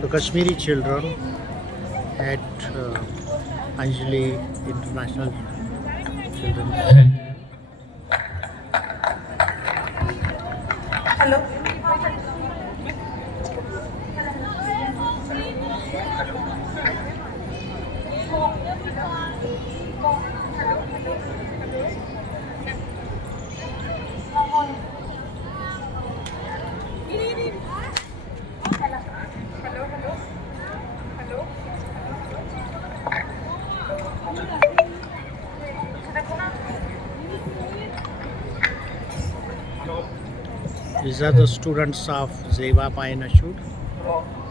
the Kashmiri children at Anjali International Children's. Hello. These are the students of Zeva Painashud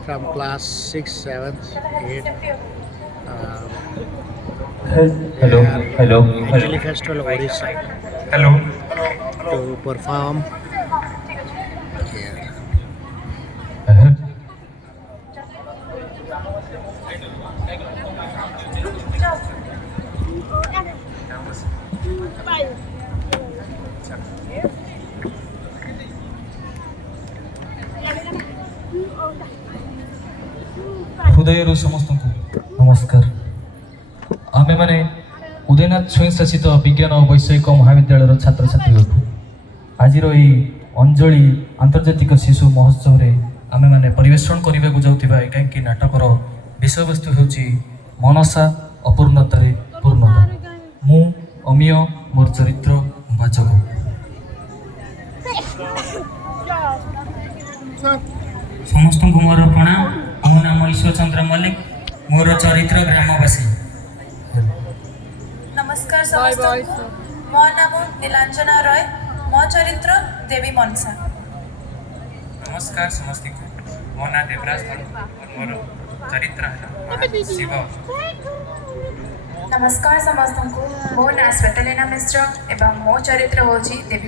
from class 6, 7th, 8th. Hello, hello, Anjali hello, Festival Orissa hello. to perform here. ହୃଦୟରୁ ସମସ୍ତଙ୍କୁ ନମସ୍କାର। ଆମେମାନେ ଉଦୟନାଥ ସ୍ୱୟଂଶାସିତ ବିଜ୍ଞାନ ଓ ବୈଷୟିକ ମହାବିଦ୍ୟାଳୟର ଛାତ୍ରଛାତ୍ରୀ ଅଟୁ। ଆଜିର ଏହି ଅଞ୍ଜଳି ଆନ୍ତର୍ଜାତିକ ଶିଶୁ ମହୋତ୍ସବରେ ଆମେମାନେ ପରିବେଷଣ କରିବାକୁ ଯାଉଥିବା ଏକାଙ୍କି ନାଟକର ବିଷୟବସ୍ତୁ ହେଉଛି ମନସା ଅପୂର୍ଣ୍ଣତାରେ ପୂର୍ଣ୍ଣତା। ମୁଁ ଅମିୟ ମୋର ଚରିତ୍ର ବାଚକ। ସମସ୍ତଙ୍କୁ ମୋର ପ୍ରଣାମ। ମୋ ନାମ ଈଶ୍ୱର ଚନ୍ଦ୍ର ମଲ୍ଲିକ, ମୋର ଚରିତ୍ର ଗ୍ରାମବାସୀ। नमस्कार समस्तଙ୍କୁ ମୋ ନାମ ନୀଲାଞ୍ଜନା ରୟ ମୋ ଚରିତ୍ର ଦେବୀ ମନସା। ନମସ୍କାର ସମସ୍ତଙ୍କୁ, ମୋ ନାଁ ଦେବରାଜ ଧନ ମୋର ଚରିତ୍ର ହେଲା ଶିବ। ନମସ୍କାର ସମସ୍ତଙ୍କୁ ମୋ ନାଁ ଶ୍ୱେତଲେନା ମିଶ୍ର ଏବଂ ମୋ ଚରିତ୍ର ହେଉଛି ଦେବୀ।